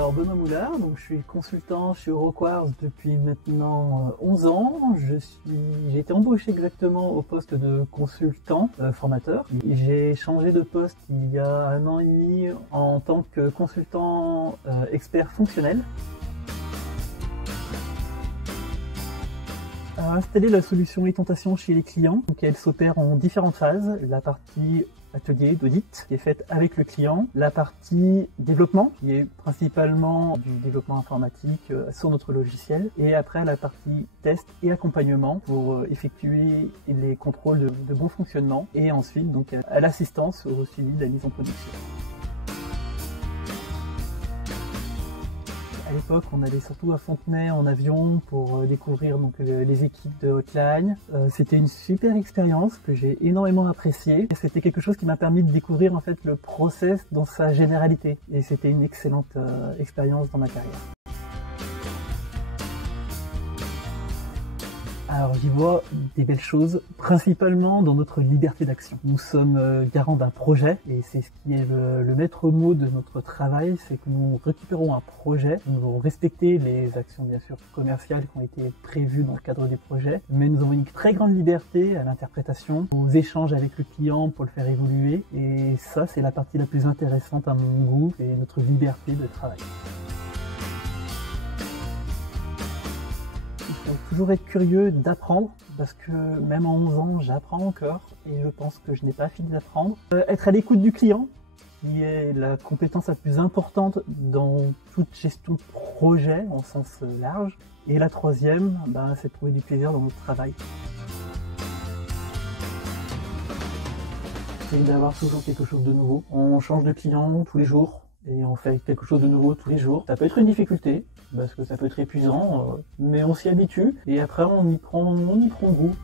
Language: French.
Alors Benoît Moulard, donc je suis consultant chez Euroquartz depuis maintenant 11 ans. J'ai été embauché exactement au poste de consultant formateur. J'ai changé de poste il y a 1 an et demi en tant que consultant expert fonctionnel. Installer la solution e-tentation chez les clients, donc elle s'opère en différentes phases. La partie atelier d'audit qui est faite avec le client, la partie développement qui est principalement du développement informatique sur notre logiciel, et après la partie test et accompagnement pour effectuer les contrôles de bon fonctionnement, et ensuite donc à l'assistance au suivi de la mise en production. À l'époque, on allait surtout à Fontenay en avion pour découvrir donc les équipes de Hotline. C'était une super expérience que j'ai énormément appréciée. C'était quelque chose qui m'a permis de découvrir en fait le process dans sa généralité. Et c'était une excellente expérience dans ma carrière. Alors j'y vois des belles choses, principalement dans notre liberté d'action. Nous sommes garants d'un projet, et c'est ce qui est le maître mot de notre travail, c'est que nous récupérons un projet, nous devons respecter les actions bien sûr commerciales qui ont été prévues dans le cadre du projet, mais nous avons une très grande liberté à l'interprétation, aux échanges avec le client pour le faire évoluer, et ça c'est la partie la plus intéressante à mon goût, c'est notre liberté de travail. Il faut toujours être curieux d'apprendre, parce que même en 11 ans, j'apprends encore, et je pense que je n'ai pas fini d'apprendre. Être à l'écoute du client, qui est la compétence la plus importante dans toute gestion de projet, en sens large. Et la troisième, c'est de trouver du plaisir dans notre travail. C'est d'avoir toujours quelque chose de nouveau. On change de client tous les jours, et on fait quelque chose de nouveau tous les jours. Ça peut être une difficulté, parce que ça peut être épuisant, mais on s'y habitue, et après on y prend goût.